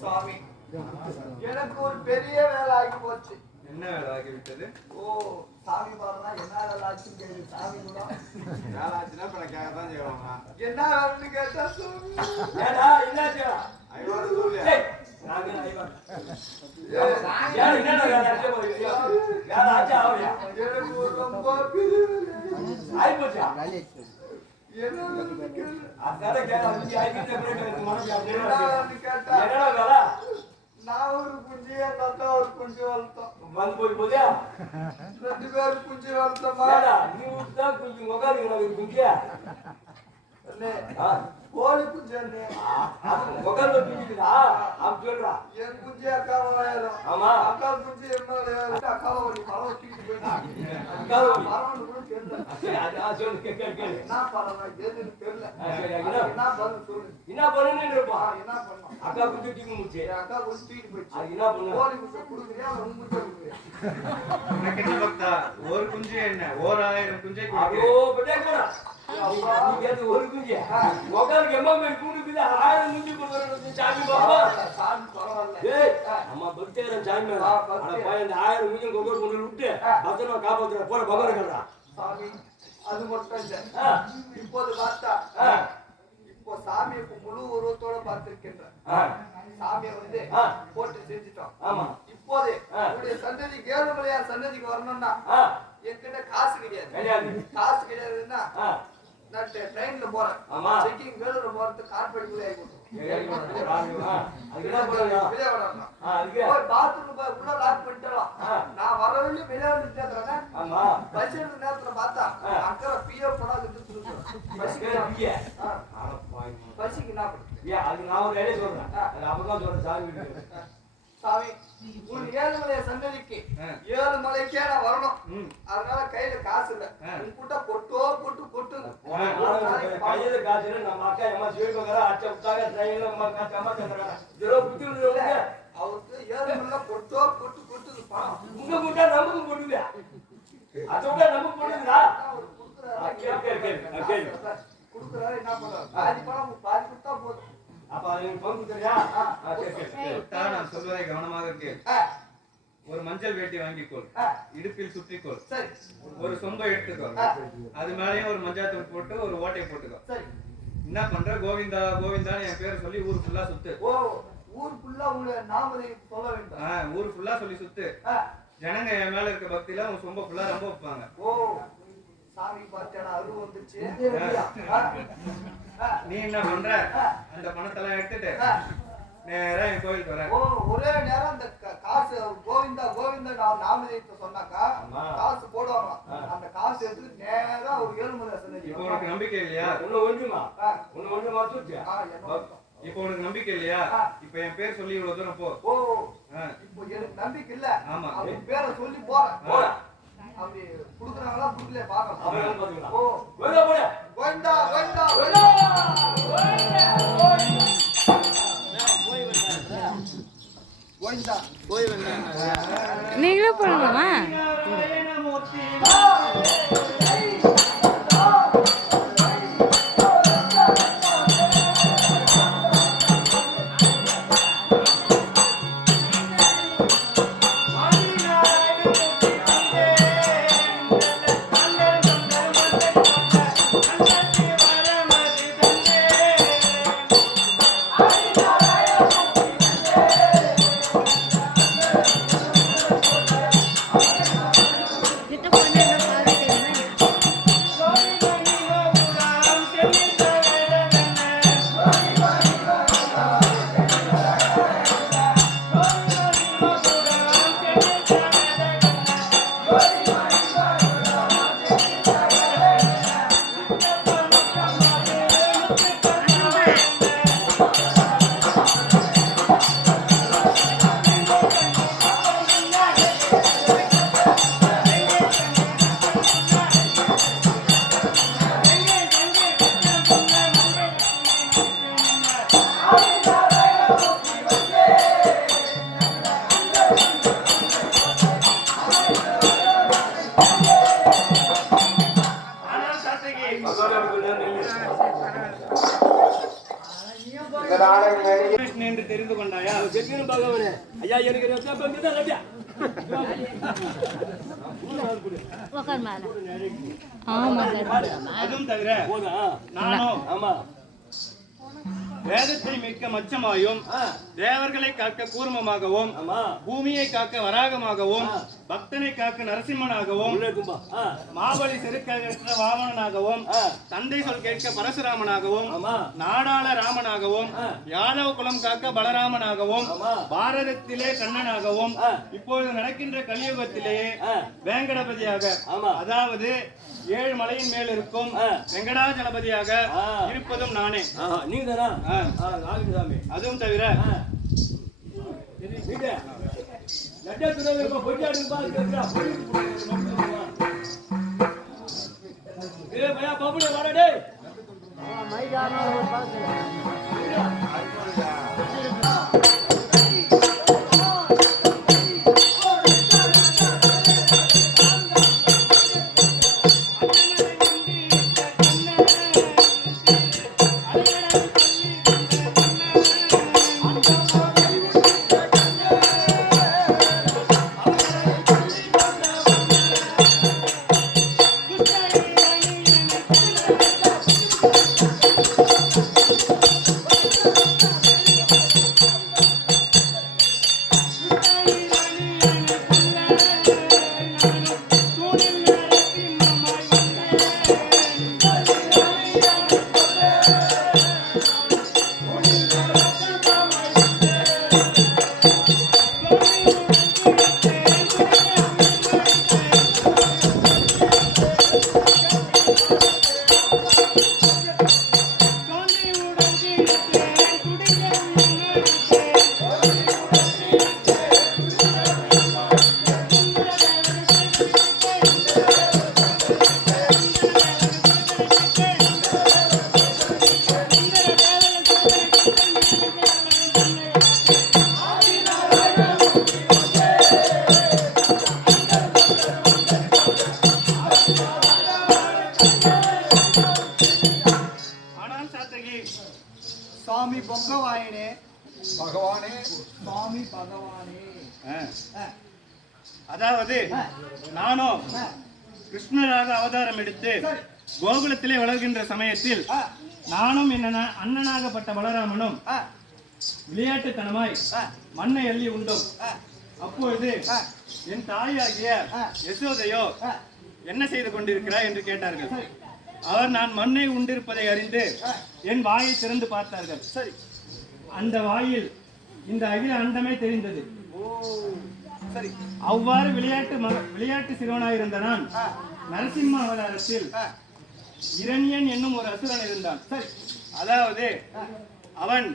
சுவாமி எனக்கு ஒரு பெரிய வேலை ஆகி போச்சு. என்ன வேலை ஆகிவிட்டது? ஓ சாமி பாருனா என்ன வேலை ஆச்சுன்னு கேள்வி. சாமி கூட வேலை ஆச்சுன்னா இப்ப நான் கேட்கத்தான் செய்வாங்க. என்ன வேலைன்னு கேட்டா சொல்லு. ஏடா என்னாச்சு? ஐயோட சொல்லு. நாங்க ஐவா. ஏன் என்னடா வேலை ஆச்சு? வேலை ஆச்சா ஆவலையா? எனக்கு ஒரு ரொம்ப பெரிய வேலை ஆயி போச்சா? என்ன வேலைன்னு கேளு. அதால கேட்டா நீ ஆயிக்கிட்ட பிரேக் எடுத்து மனசு என்ன அப்படியே வேலைன்னு கேட்டா என்னடா வேலை? நான் ஒரு குஞ்சு எங்க அக்கா ஒரு குஞ்சு வளர்த்தோம். வந்து போய் போதியா? 2 பேரும் குஞ்சு வளர்த்தோமா. ஏடா நீ விட்டா கொஞ்சம் உட்காருங்க குஞ்சியா? அண்ணே ஆ கோழி குஞ்சு அண்ணே. உட்கார்ந்து குஞ்சிக்குதா? அப்படி சொல்றா. என் குஞ்சு அக்கா வளையாடும். ஆமா. அக்கா குஞ்சு என்ன வளையாடும். அக்காவை ஒரு மரம் தூக்கிட்டு போயிட்டாங்க. அக்காவை ஒரு மரம்னு கூட தெரியல. சொல்லு கேளு கேளு. என்ன பண்ணலாம் எதுன்னு தெரியல. சரி, என்ன பதில் சொல்லு. என்ன பண்ணுன்னு இருப்பா? என்ன பண்ணலாம். அக்கா குஞ்சு தூக்கி முடிச்சு என் அக்கா குஞ்சு தூக்கிட்டு போயிடுச்சு. அது என்ன பண்ணு? கோழி குஞ்சு கொடுக்குறியா உன் குஞ்சு கொடுக்குறியா. உனக்கு என்ன பக்தா? ஒரு குஞ்சு என்ன 1000 குஞ்சை ஐயோ கொடுக்கிறேன். பெட்டேக்கடா. நீ கேட்டு ஒரு குஞ்சு உட்காருக்கு எம்மா கூடுக்குது 1000 குஞ்சு கொடுக்குறது சாமி பாபா. சாமி பரவாயில்ல. ஏய் அம்மா பக்தேரன் சாமி மேல அட பையன் இந்த 1000 குஞ்சு கொண்டு கொண்டு விட்டு பத்திரமா காப்பாத்துற போற பகவரக்கடா. சாமி அது மட்டும் இல்ல. இப்போது பார்த்தா இப்போ சாமியை இப்ப முழு உருவத்தோட பார்த்திருக்கின்ற சாமியை வந்து போட்டு செஞ்சுட்டோம். ஆமா. இப்போது உங்களுடைய சன்னதிக்கு ஏழுமலையார் சன்னதிக்கு வரணும்னா என்கிட்ட காசு கிடையாது. காசு கிடையாதுன்னா நான் ட்ரெயின்ல போறேன். செக்கிங் வேலூர்ல போறது கார்பெட்டுக்குள்ளே ஆகி கொடுத்தோம். பாத்ரூம் உள்ள லாக் பண்ணிட்டோம். நான் வரவில்லை விளையாண்டுட்டே பஸ் எடுத்த நேரத்துல பார்த்தா அக்கறை பியோ போடாதுன்னு சொல்லுறேன். பசிக்கு என்ன பண்ணுது? அது நான் ஒரு ஐடியா சொல்றேன். அது அப்பதான் சொல்றேன் சாமி. சாமி உன் ஏழுமலை சன்னதிக்கு 7 மலைக்கே நான் வரணும். அதனால கையில காசு இல்ல. உன் கூட்ட கொட்டோ கொட்டு கொட்டு கையில காசு நம்ம அக்கா அம்மா சிவகங்கரா அச்ச விட்டாங்க ட்ரெயின்ல அம்மா காசு அம்மா தந்துறாங்க. இதோ புத்தி அவருக்கு ஏழுமலை கொட்டோ கொட்டு கொட்டுது பணம். உங்க கூட்டா நமக்கு போடுங்க. அதோட நமக்கு போடுங்களா? குடுக்குறாரு என்ன பண்றாரு? பாதி பணம் பாதி கொடுத்தா போதும். அப்ப அது பங்கு தெரியா? நான் சொல்வதை கவனமாக கேள். ஒரு மஞ்சள் வேட்டி வாங்கிக்கொள். இடுப்பில் சுற்றிக்கொள். ஒரு சொம்பை எடுத்துக்கோ. அது மேலேயும் ஒரு மஞ்சள் தூள் போட்டு ஒரு ஓட்டை போட்டுக்கோ. என்ன பண்ற? கோவிந்தா கோவிந்தான்னு என் பேரை சொல்லி ஊர் ஃபுல்லா சுத்து. ஓ ஊர் ஃபுல்லா உங்க நாமத்தை சொல்ல வேண்டும். ஊர் ஃபுல்லா சொல்லி சுத்து. ஜனங்க என் மேல இருக்க பக்தியில உன் சொம்ப ஃபுல்லா ரொம்ப வைப்பாங்க. ஓ சாமி பார்த்தேடா அருள் வந்துச்சு. நீ என்ன பண்ற? அந்த பணத்தெல்லாம் எடுத்துட்டு நேரா என் கோயிலுக்கு வர. ஓ ஒரே நேரம் அந்த காசு கோவிந்தா கோவிந்தா நாமதேயத்தை சொன்னாக்கா காசு போடுவாங்க. அந்த காசு எடுத்து நேரா ஒரு ஏழுமலை சன்னதி. இப்போ உனக்கு நம்பிக்கை இல்லையா? ஒண்ணு ஒண்ணுமா தூச்சு. இப்போ உனக்கு நம்பிக்கை இல்லையா? இப்ப என் பேர் சொல்லி இவ்வளவு தூரம் போ. ஓ இப்போ எனக்கு நம்பிக்கை இல்ல. ஆமா. அவன் பேரை சொல்லி போறேன். அப்படி குடுக்குறாங்களா குடுக்கல பாக்கலாம். ஓ கோவிந்தா போடு. கோவிந்தா கோவிந்தா கோவிந்தா கோவிந்தா நீங்களே போடலாமா? கிட்ட போனா என்ன பாரு தெரியுமா? என்று தெரிந்து கொண்டாயா? செக்கின பகவானே ஐயா எனக்கு ரத்தம் பங்குதான் லட்சியா அதுவும் தவிர நானும் ஆமா வேதத்தை மிக்க மச்சமாயும் தேவர்களை காக்க கூர்மமாகவும் பூமியை காக்க வராகமாகவும் பக்தனை காக்க நரசிம்மனாகவும் மாபலி செருக்க வாமனனாகவும் தந்தை சொல் கேட்க பரசுராமனாகவும் நாடாள ராமனாகவும் யாதவ குலம் காக்க பலராமனாகவும் பாரதத்திலே கண்ணனாகவும் இப்பொழுது நடக்கின்ற கலியுகத்திலேயே வேங்கடபதியாக அதாவது 7 மலையின் மேல் இருக்கும் வெங்கடாஜலபதியாக இருப்பதும் நானே. நீங்க அதுவும் தவிர வரடே சுவாமி பொங்கவாயனே பகவானே சுவாமி பகவானே. அதாவது நானும் கிருஷ்ணராக அவதாரம் எடுத்து கோகுலத்திலே வளர்கின்ற சமயத்தில் நானும் என்ன அண்ணனாகப்பட்ட பலராமனும் விளையாட்டுத்தனமாய் மண்ணை அள்ளி உண்டோம். அப்பொழுது என் தாயாகிய யசோதையோ என்ன செய்து கொண்டிருக்கிறாய் என்று கேட்டார்கள். அவர் நான் மண்ணை உண்டிருப்பதை அறிந்து என் வாயை திறந்து பார்த்தார்கள். சரி, அந்த வாயில் இந்த அகில அண்டமே தெரிந்தது. சரி, அவ்வாறு விளையாட்டு சிறுவனாயிருந்த நான் நரசிம்ம அவதாரத்தில் இரணியன் என்னும் ஒரு அசுரன் இருந்தான். சரி, அதாவது அவன்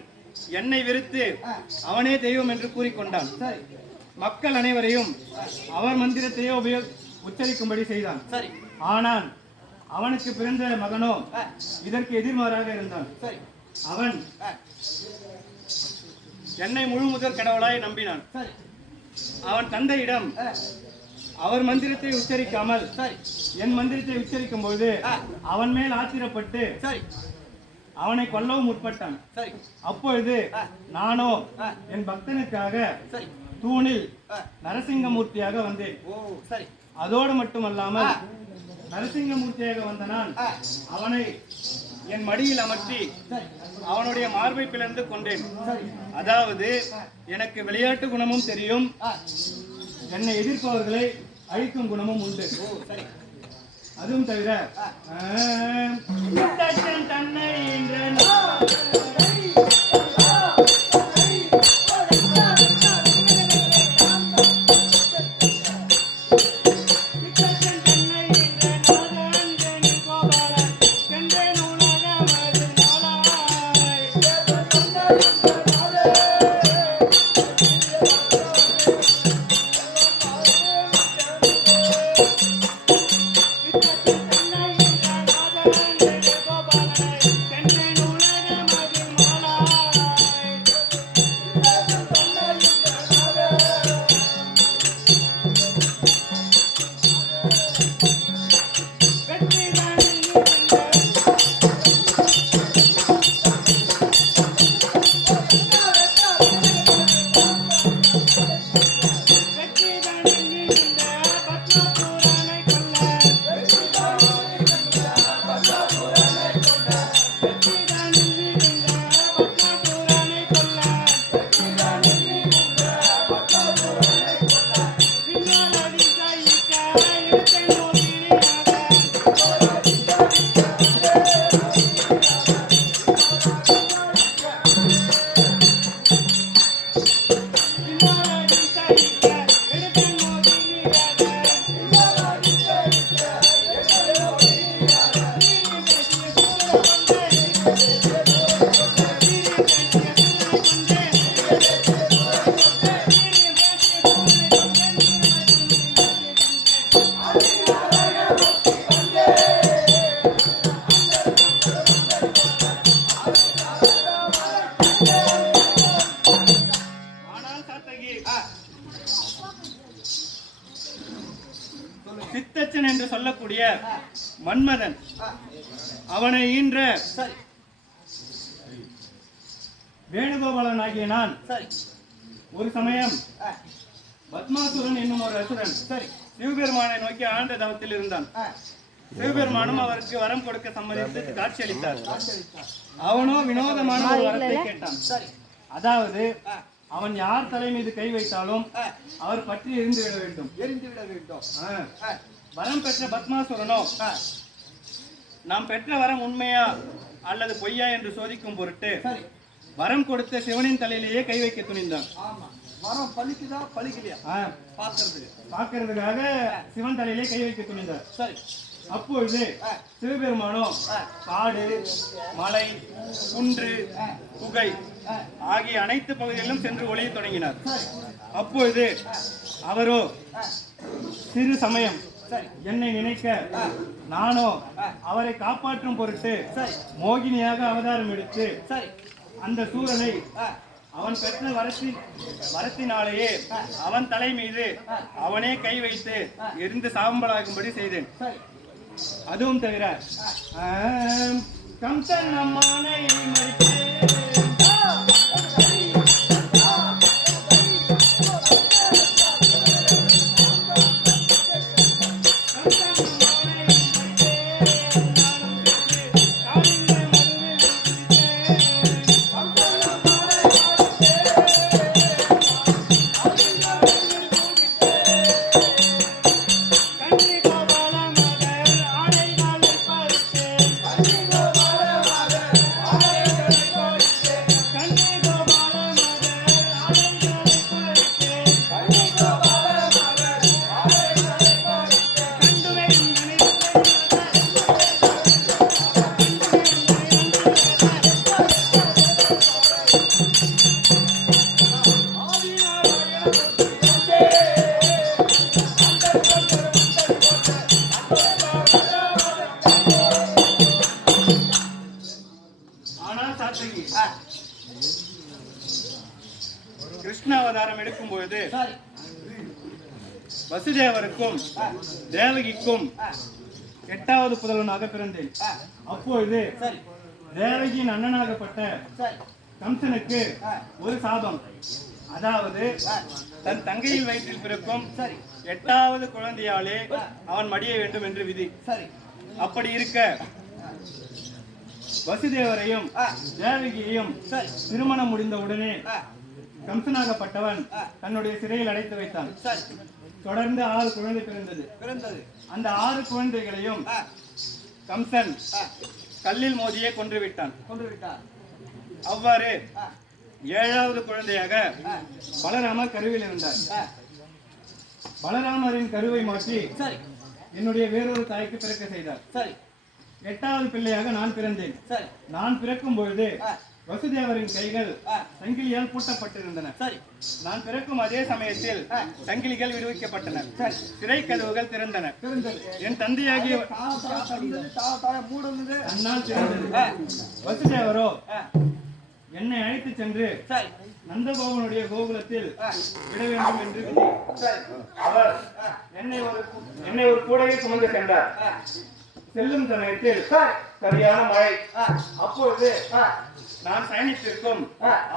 என்னை வெறுத்து அவனே தெய்வம் என்று கூறிக்கொண்டான். சரி, மக்கள் அனைவரையும் அவர் மந்திரத்தையே உச்சரிக்கும்படி செய்தான். சரி, ஆனால் அவனுக்கு பிறந்த மகனோ இதற்கு எதிர்மாறாக இருந்தான். சரி, அவன் என்னை முழு முதல் கடவுளாய் நம்பினான். சரி, அவன் தந்தையிடம் அவர் மந்திரத்தை உச்சரிக்காமல் என் மந்திரத்தை உச்சரிக்கும் பொழுது அவன் மேல் ஆத்திரப்பட்டு அவனை கொல்லவும் முற்பட்டான். அப்பொழுது நானோ என் பக்தனுக்காக தூணில் நரசிங்கமூர்த்தியாக வந்தேன். அதோடு மட்டுமல்லாமல் நரசிங்கமூர்த்தியாக வந்த நான் அவனை என் மடியில் அமர்த்தி அவனுடைய மார்பை பிளந்து கொண்டேன். அதாவது எனக்கு விளையாட்டு குணமும் தெரியும், என்னை எதிர்ப்பவர்களை அழிக்கும் குணமும் உண்டு. அதுவும் தவிர தன்னை சித்தச்சன் என்று சொல்லக்கூடிய மன்மதன் அவனை ஈன்ற வேணுகோபாலன் ஆகிய நான் ஒரு சமயம் பத்மாசுரன் என்னும் ஒரு அசுரன் சிவபெருமானை நோக்கி ஆழ்ந்த தவத்தில் இருந்தான். சிவபெருமானும் அவருக்கு வரம் கொடுக்க சம்மதித்து காட்சியளித்தார். அவனோ வினோதமான ஒரு வரத்தை கேட்டான். அதாவது அவன் யார் தலை மீது கை வைத்தாலும் அவர் பற்றி எரிந்து விட வேண்டும். வரம் பெற்ற பத்மாசுரனோ நாம் பெற்ற வரம் உண்மையா அல்லது பொய்யா என்று சோதிக்கும் பொருட்டு வரம் கொடுத்த சிவனின் தலையிலேயே கை வைக்க துணிந்தான். வரம் பலிக்குதா பலிக்கலையா பார்க்கறதுக்காக சிவன் தலையிலே கை வைக்க துணிந்தார். அப்பொழுது சிவபெருமானோ காடு, மலை, குன்று, குகை ஆகிய அனைத்து பகுதிகளிலும் சென்று ஒளிய தொடங்கினார். அப்பொழுது அவரோ சிறு சமயம் என்னை நினைக்க நானோ அவரை காப்பாற்றும் பொருட்டு மோகினியாக அவதாரம் எடுத்து அந்த சூரனை அவன் பெற்ற வரத்தினாலேயே அவன் தலை மீது அவனே கை வைத்து எரிந்து சாம்பலாகும்படி செய்தேன். அதுவும் தவிர கம்சன் நம்மானை கிருஷ்ண அவதாரம் எடுக்கும் பொழுது வசுதேவருக்கும் தேவகிக்கும் 8வது புதல்வனாக பிறந்தேன். அப்பொழுது தேவகியின் அண்ணனாகப்பட்ட கம்சனுக்கு ஒரு சாபம், அதாவது தன் தங்கையில் வயிற்றில் பிறக்கும் 8வது குழந்தையாலே அவன் மடிய வேண்டும் என்று விதி. அப்படி இருக்க வசுதேவரையும் தேவகியையும் திருமணம் முடிந்த உடனே கம்சனாகப்பட்டவன் தன்னுடைய சிறையில் அடைத்து வைத்தான். தொடர்ந்து 6 குழந்தை பிறந்தது. அந்த 6 குழந்தைகளையும் கம்சன் கல்லில் மோதியே கொன்று விட்டான். அவ்வாறு 7வது குழந்தையாக பலராமர் கருவில் இருந்தார். பலராமரின் கருவை மாற்றி என்னுடைய வேறொரு தாய்க்கு பிறக்க செய்தார். 8வது பிள்ளையாக நான் பிறந்தேன். நான் பிறக்கும் பொழுது வசுதேவரின் கைகள் சங்கிலியால் பூட்டப்பட்டிருந்தன. நான் பிறக்கும் அதே சமயத்தில் சங்கிலிகள் விடுவிக்கப்பட்டன. சிறை கதவுகள் திறந்தன. என் தந்தையாகிய அண்ணால் திறந்தது. வசுதேவரோ என்னை அழைத்து சென்று நந்தகோபனுடைய கோகுலத்தில் விட வேண்டும் என்று அவர் என்னை ஒரு கூடையை சுமந்து சென்றார். செல்லும் சமயத்தில் சரியான மழை. அப்பொழுது நான் பயணித்திருக்கும்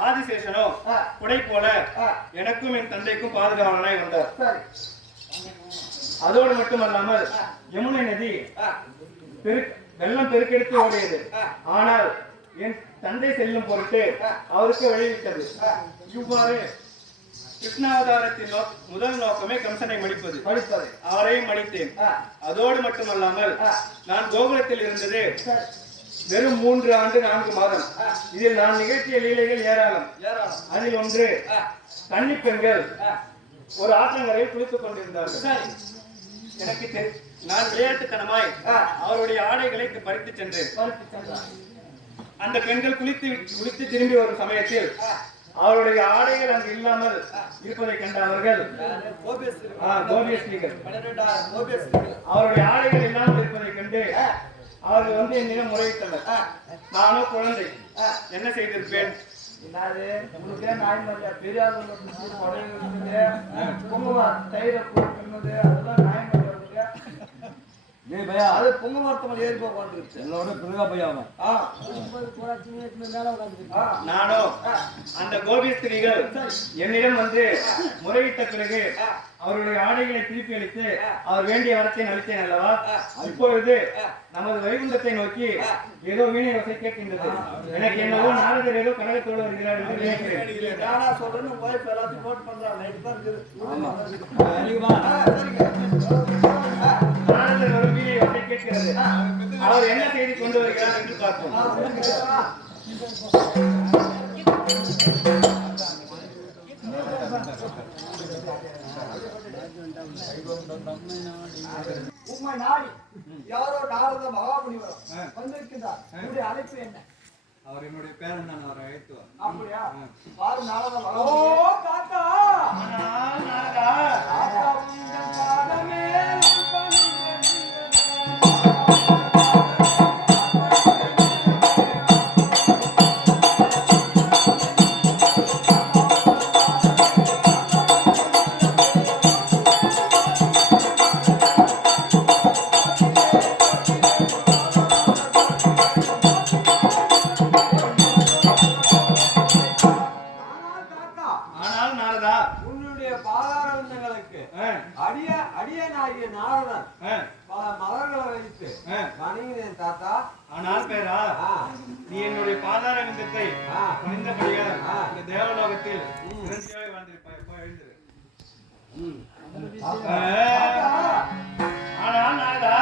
ஆதிசேஷனோ குடை போல எனக்கும் என் தந்தைக்கும் பாதுகாவலனாய் வந்தார். அதோடு மட்டுமல்லாமல் யமுனை நதி வெள்ளம் பெருக்கெடுத்து ஓடியது. ஆனால் என் தந்தை செல்லும் பொருட்டு அவருக்கு வழிவிட்டது. இவ்வாறு கிருஷ்ணாவதாரத்தின் முதல் நோக்கமே கம்சனை மடிப்பது. அவரையும் மடித்தேன். அதோடு மட்டுமல்லாமல் நான் கோகுலத்தில் இருந்தது வெறும் 3 ஆண்டு 4 மாதம். இதில் நான் நிகழ்த்திய லீலைகள் ஏராளம். அதில் ஒன்று, கன்னி பெண்கள் ஒரு ஆற்றங்கரையில் குளித்துக் கொண்டிருந்தார்கள். எனக்கு நான் விளையாட்டுத்தனமாய் அவருடைய ஆடைகளை பறித்து சென்றேன். அந்த பெண்கள் குளித்து திரும்பி வரும் சமயத்தில் அவருடைய ஆடைகள் அங்கு இல்லாமல் இருப்பதை கண்ட அவர்கள் கோபியஸ்ரீகள் அவருடைய ஆடைகள் இல்லாமல் இருப்பதை கண்டு அவர்கள் வந்து என்னிடம் முறையிட்டனர். நானும் குழந்தை என்ன செய்திருப்பேன்? உங்களுக்கே நாய் மாதிரியா பெரியார் தயிரை போட்டுனது அதெல்லாம் நாய் மாதிரியா அது பொங்க மரத்தமல் ஏறி போந்துருச்சு. நானும் அந்த கோபியஸ்திரிகள் என்னிடம் வந்து முறையிட்ட பிறகு அவருடைய ஆடைகளை திருப்பி அளித்து அவர் வேண்டிய வரத்தை அளித்தேன் அல்லவா? இப்பொழுது நமது வைகுண்டத்தை நோக்கி ஏதோ வீணை வசை கேட்கின்றது. எனக்கு என்னவோ நாரதர் ஏதோ கனகத்தோடு வருகிறார் என்று நினைக்கிறேன். நாரதர் ஒரு வீணை வசை கேட்கிறது. அவர் என்ன செய்தி கொண்டு வருகிறார் என்று பார்ப்போம். உண்மை நாடி யாரோ நாரத மகாமுனிவர் வந்திருக்கிறார். உங்களுடைய அழைப்பு என்ன? அவர் என்னுடைய பேரன் தான். அவரை அழைத்துவார். அப்படியா? பாரு நாரத ஆனால் பேரா, நீ என்னுடைய பாதார விந்தத்தை பணிந்தபடியால் இந்த தேவலோகத்தில் சிரஞ்சீவியாய் வாழ்ந்திருப்பாய். எழுந்திரு. ஆனால் நாரதா,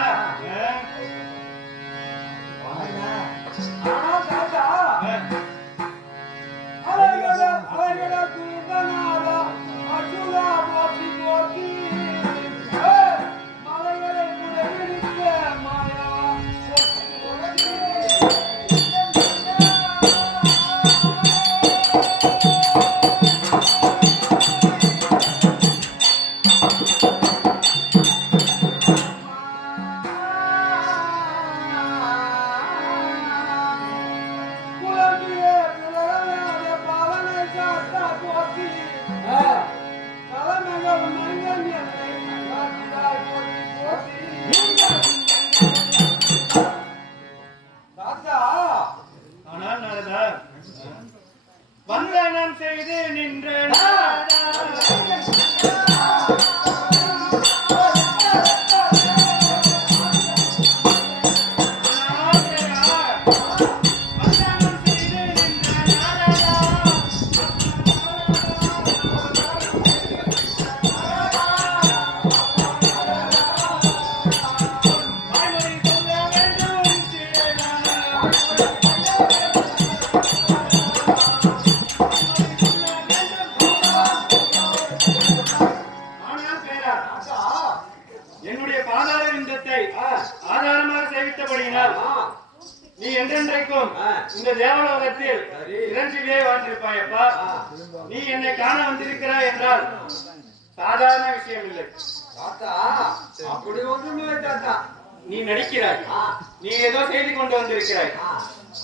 வந்தனம் செய்து நின்ற என்னுடைய பாதார விந்தத்தை ஆதாரமாக சேவித்தபடியினால் நீ என்றென்றைக்கும் இந்த தேவலோகத்தில் சிரஞ்சீவியாய் வாழ்ந்திருப்பாயப்பா. நீ என்னை காண வந்திருக்கிறாய் என்றால் சாதாரண விஷயம் இல்லை. அப்படி ஒன்றுமே தாத்தா, நீ நடிக்கிறாய். நீ ஏதோ செய்து கொண்டு வந்திருக்கிறாய்.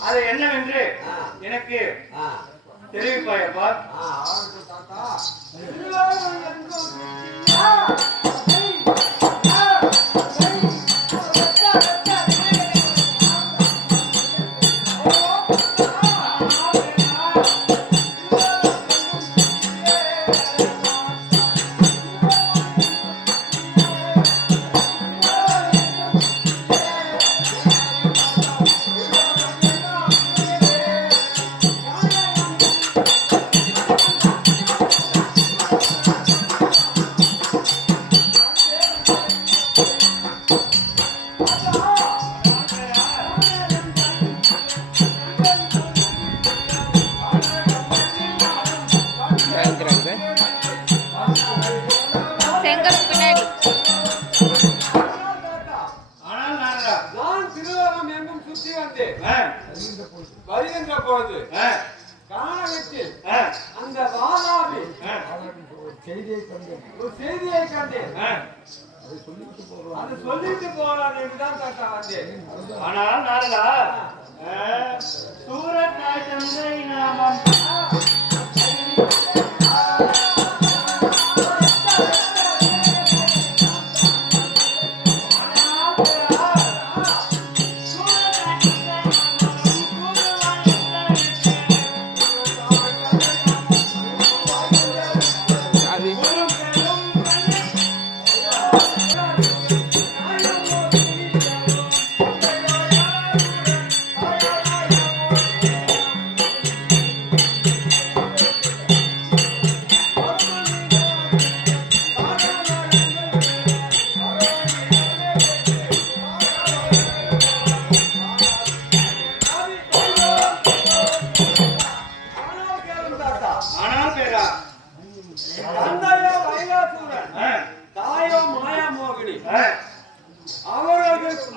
அது என்னவென்று எனக்கு தெரிவிப்பாயப்பா. பின்னாடி. ஆனால் நாரதா, நான் திருலோகம் எங்கும் சுற்றி வந்தேன். வருகின்ற பொழுது காணகத்தில் அந்த வாராவி ஒரு செய்தியை கண்டேன். அது சொல்லிட்டு போறான் என்றுதான் தாத்தா வந்தேன். ஆனால் நாரதா, சூரத்தாய் தந்தை நாமம்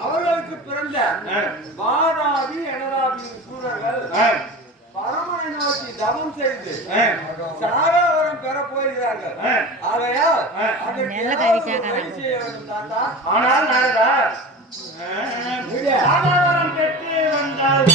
அவர்களுக்கு பிறந்த வாதாபி எனதாபி சூரர்கள் பரமனை நோக்கி தவம் செய்து சாராவரம் பெற போகிறார்கள். ஆகையால் அதற்கு செய்ய வேண்டும் தாத்தா. ஆனால் நாரதா, சாதாவரம் பெற்று வந்தால்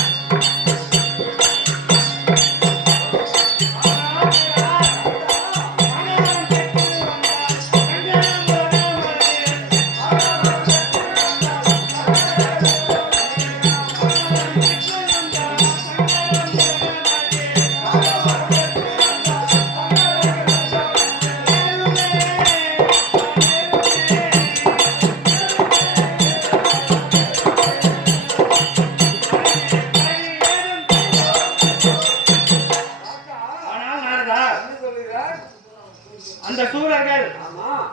அந்த சூரர்கள்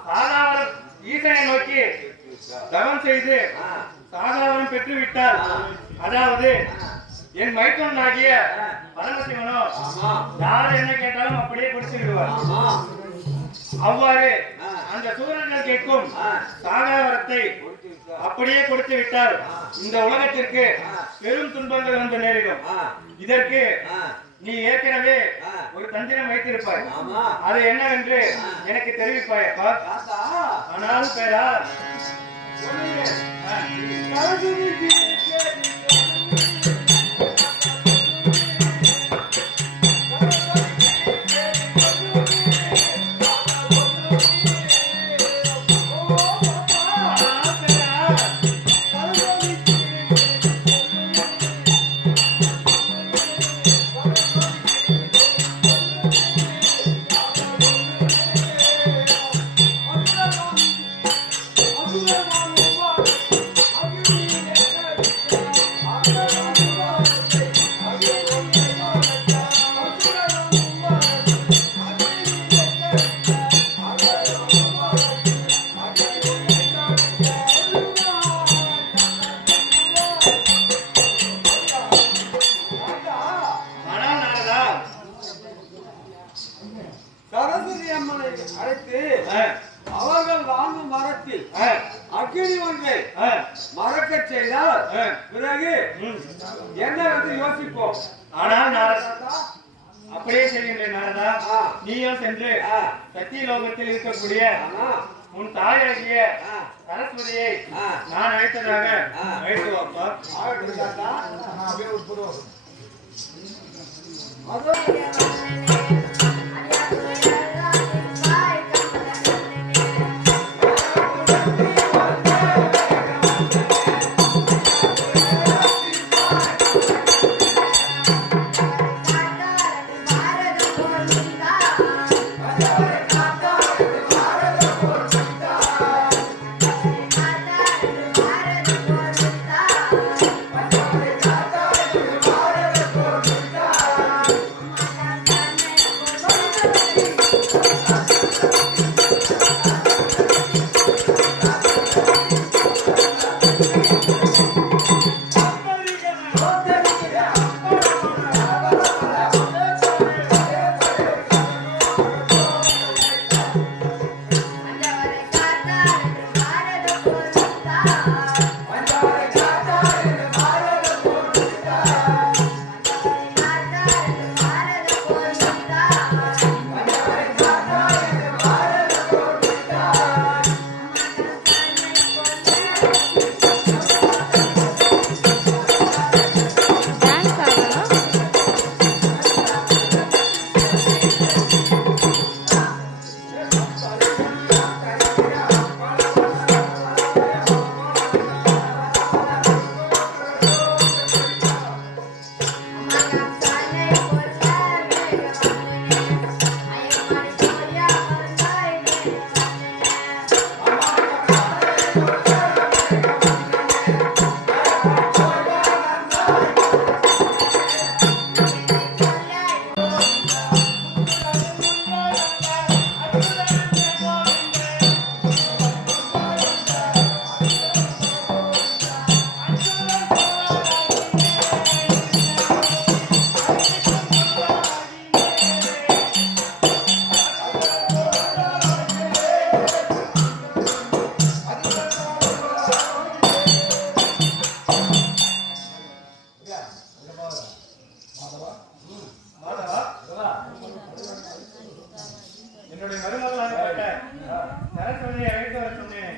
சாதாவரம் ஈசனை நோக்கி தவம் செய்து சாதாவரம் பெற்று விட்டார். அதாவது என் மைத்தோனாகிய பரமசிவனோ யார் என்ன கேட்டாலும் அப்படியே கொடுத்து விடுவார். அவ்வாறு அந்த சூரர்கள் கேட்கும் சாகாவரத்தை அப்படியே கொடுத்து விட்டால் இந்த உலகத்திற்கு பெரும் துன்பங்கள் வந்து நேரிடும். இதற்கு நீ ஏற்கனவே ஒரு தந்திரம் வைத்திருப்பாய். அது என்னவென்று எனக்கு தெரிவிப்பாயப்பா. ஆனால் பேரா சரஸ்வதி அம்மனை அழைத்து அவர்கள் வாங்கும் மரத்தில் அக்கினி ஒன்றை மறக்க செய்தால் பிறகு என்ன வந்து யோசிப்போம். ஆனால் நாரதா, அப்படியே செய்கின்றேன் நாரதா. நீயும் சென்று சத்தியலோகத்தில் இருக்கக்கூடிய உன் தாயாகிய சரஸ்வதியை நான் அழைத்ததாக அழைத்து வாப்பா.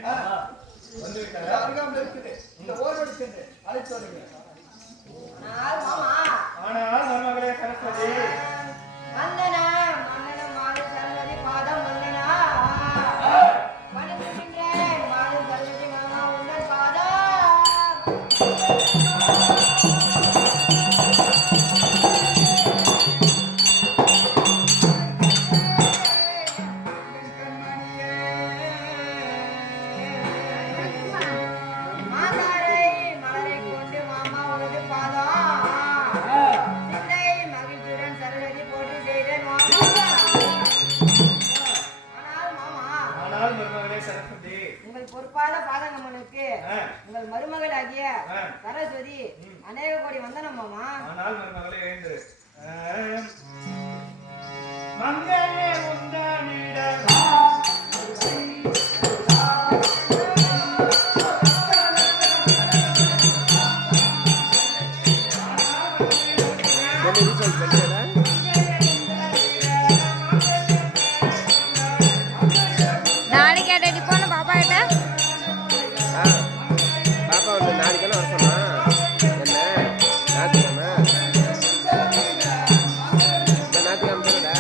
வந்து இந்த விட்டாரா? அருகாமல் இருக்குது. இந்த ஓர்வடி சென்று அழைத்து வருங்க. ஆனால் மருமகளே சரஸ்வதி பொறுப்பான பாதங்கம்மனுக்கு உங்கள் மருமகளாகிய சரஸ்வதி அநேக கோடி வந்தனம் மாமா. ஆனால் மருமகளே எழுந்திரு. மங்களே உந்தனிடம் நாளைக்கு கேட்டு போன பாப்பா கிட்ட பாப்பா வந்து நாளைக்கு வர சொன்னா என்ன ஞாயிற்றுக்கிழமை ஞாயிற்றுக்கிழமை சொல்லுடா.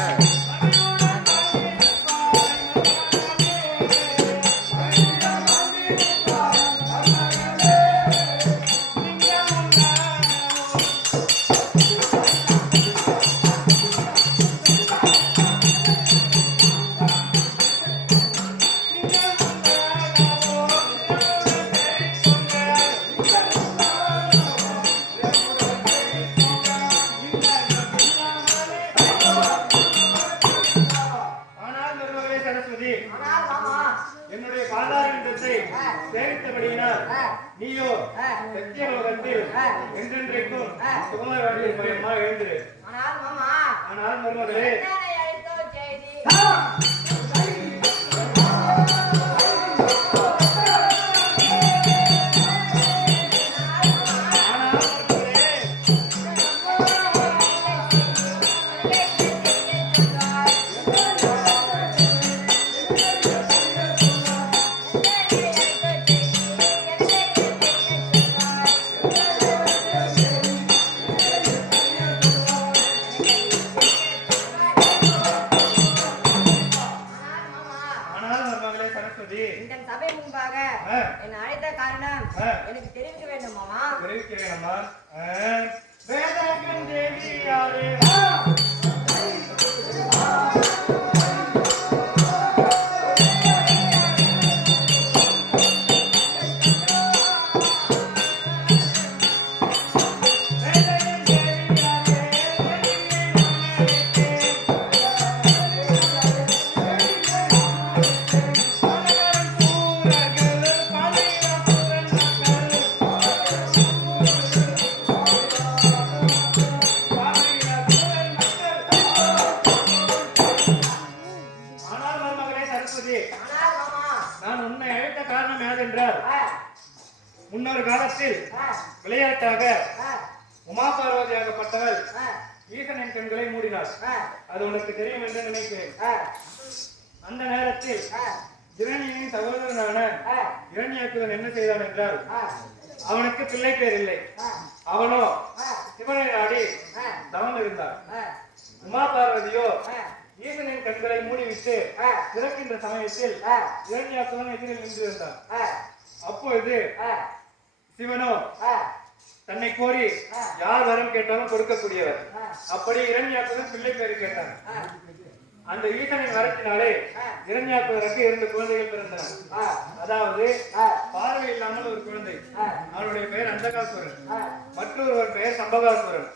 என்னுடைய பாதாரத்தை சேவித்தபடியினால் நீயோ சத்தியலோகத்தில் என்றென்றைக்கும் சுகமாய் வாழ்க்கையமாக எழுந்திரு. ஆனால் மருமகளே சபை முன்பாக என்னை அழைத்த காரணம் எனக்கு தெரிவிக்க வேண்டும் மாமா. தெரிவிக்கிறேன் அம்மா. வேதகன் தேவி யாரே நான் உன்னை அழைத்த காரணம் யாதென்றால் முன்னொரு காலத்தில் விளையாட்டாக உமா பார்வதியாகப்பட்டவள் ஈசனின் கண்களை மூடினாள். அது உனக்கு தெரியும் என்று நினைக்கிறேன். அந்த நேரத்தில் இரணியின் சகோதரனான இரண்யாக்குதன் என்ன செய்தான் என்றால் அவனுக்கு பிள்ளை பேர் இல்லை. அவனோ சிவனை நாடி தவம் இருந்தான். உமா பார்வதியோ ஈசனின் கண்களை மூடிவிட்டு திறக்கின்ற சமயத்தில் இரண்யாக்குதன் எதிரில் நின்றிருந்தான். அப்பொழுது சிவனோ தன்னை கோரி யார் வரம் கேட்டாலும் கொடுக்கக்கூடியவர். அப்படி இரண்யாக்குதன் பிள்ளை பேரு கேட்டான். அந்த ஈசனின் வரத்தினாலே இரண்யாக்குதனுக்கு 2 குழந்தைகள் பிறந்தன. அதாவது பார்வை இல்லாமல் ஒரு குழந்தை, அவனுடைய பெயர் அந்தகாசுரன், மற்றொருவர் பெயர் சம்பகாசுரன்.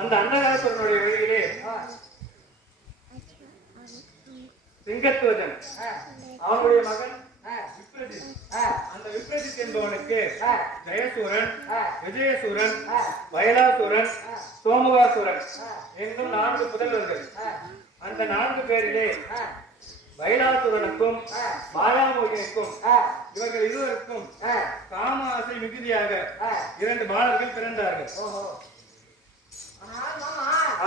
அந்த அந்தகாசுரனுடைய வழியிலே சிங்கத்துவஜன், அவனுடைய மகன் விப்ரஜித். அந்த விப்ரஜித் என்பவனுக்கு ஜெயசூரன், விஜயசூரன், வயலாசூரன், சோமுகாசுரன் என்னும் 4 புதல்வர்கள். அந்த 4 பேரிலே வயலாசுரனுக்கும் மாயாமோகினிக்கும் இவர்கள் இருவருக்கும் காம ஆசை மிகுதியாக 2 பாலர்கள் பிறந்தார்கள்.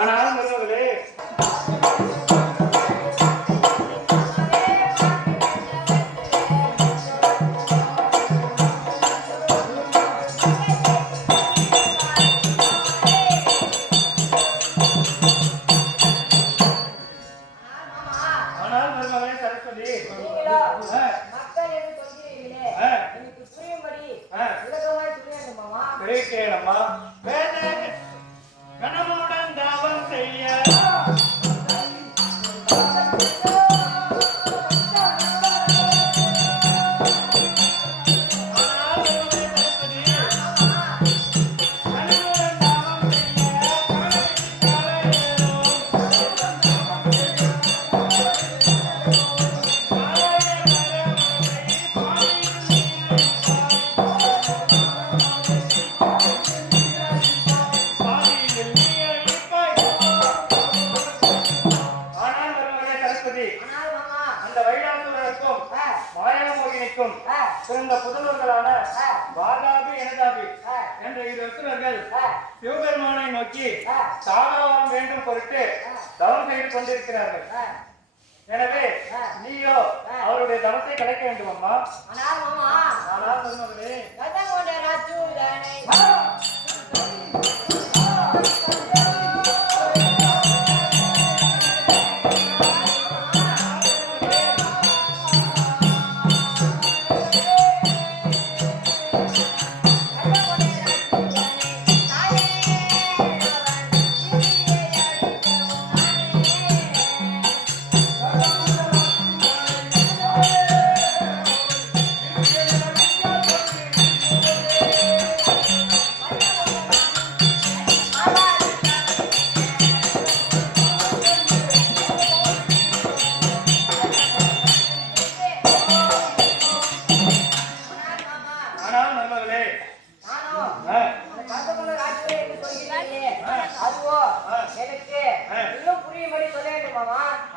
ஆனால் மருமகளே நோக்கிக்கும் பிறந்த புதல்வர்களான வாதாபி எனதாபி என்ற இரு அசுரர்கள் சிவபெருமானை நோக்கி சாகாவரம் வேண்டும் பொருட்டு தவம் செய்து கொண்டிருக்கிறார்கள். எனவே நீயோ அவருடைய தவத்தை கலைக்க வேண்டும் அம்மா. ஆனால் மருமகளே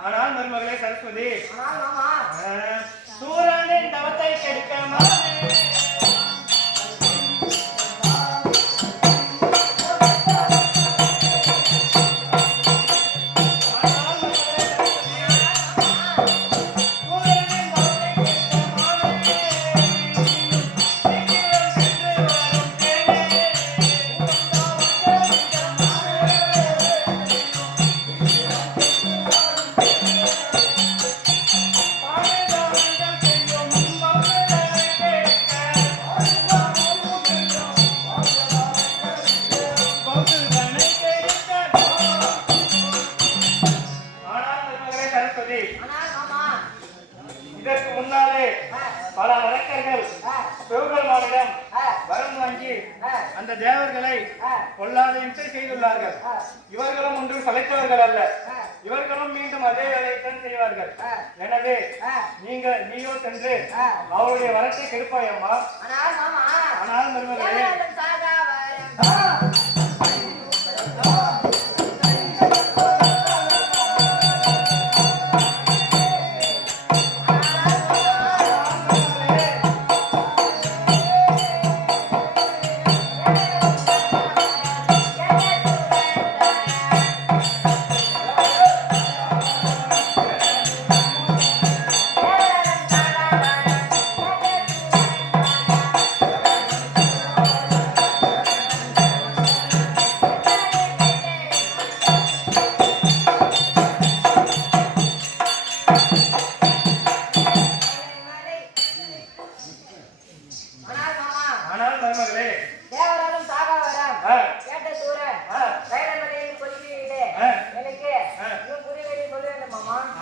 ஆனால் மருமகளே சரஸ்வதி சூரனின் தவத்தை கெடுக்க இதற்கு முன்னாலே பல அரக்கர்கள் சிவபெருமானிடம் வரம் வாங்கி அந்த தேவர்களை கொல்லாத இம்சை செய்துள்ளார்கள். இவர்களும் ஒன்றும் சளைத்தவர்கள் அல்ல. இவர்களும் மீண்டும் அதே வேலையைத்தான் செய்வார்கள். எனவே நீயோ சென்று அவருடைய வரத்தை கெடுப்பாயம்மா. ஆனால் மருமகளே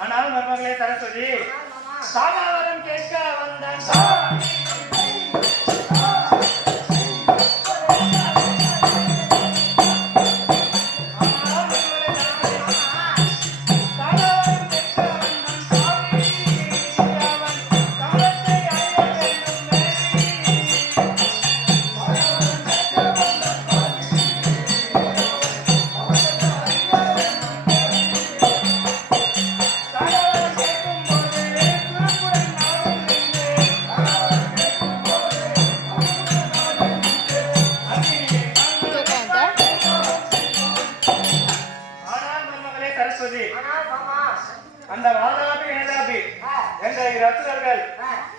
ஆனால் மருமகளே சரஸ்வதி சாகாவரம் கேட்க வந்தான். அந்த வாதாபி எனதாபி என்ற இரு அசுரர்கள்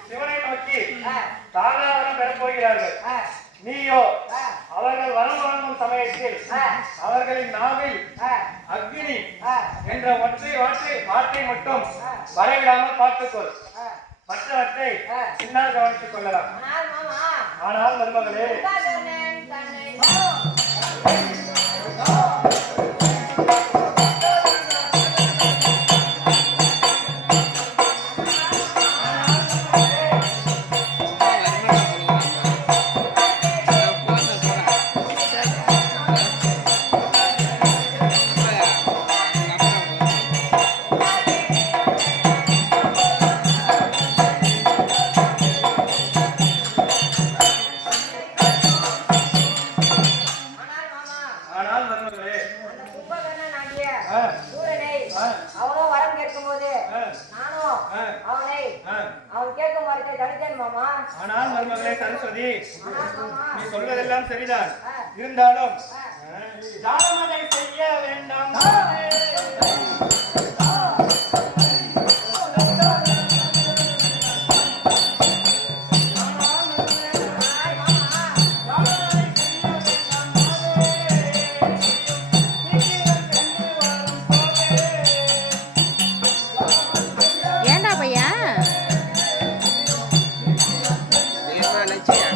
சிவனை நோக்கி சாகாவரம் பெறப் போகிறார்கள். நீயோ அவர்கள் வரம் வழங்கும் சமயத்தில் அவர்களின் நாவில் அக்னி என்ற வாற்றை மட்டும் வரவிடாமல் பார்த்துக்கொள். மற்றவற்றை பின்னால் கவனித்துக் கொள்ளலாம். ஆனால் மருமகளே மாமா ஆனால் மருமகளே சரஸ்வதி, ஆனால் மாமா நீ சொல்வதெல்லாம் சரிதான். இருந்தாலும் ஜாலமதை செய்ய வேண்டாம். ஏண்டா பையன் நீங்க நினைச்சியா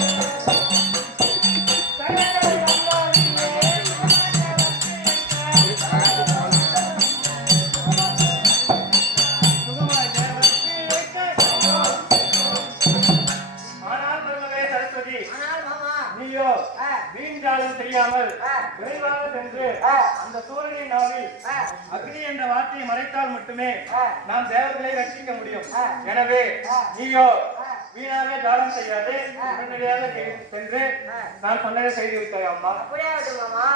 வீண்டாலும் தெரியாமல் விரைவாக சென்று அந்த சூரியனை நாவில் அக்னி என்ற வார்த்தையை மறைத்தால் மட்டுமே நாம் தேவர்களை ரட்சிக்க முடியும். எனவே நீயோ வீணாக தானம் செய்யாது, உடனடியாக சென்று நான் சொன்னதை செய்து விட்டாய் அம்மா. அப்படியே மாமா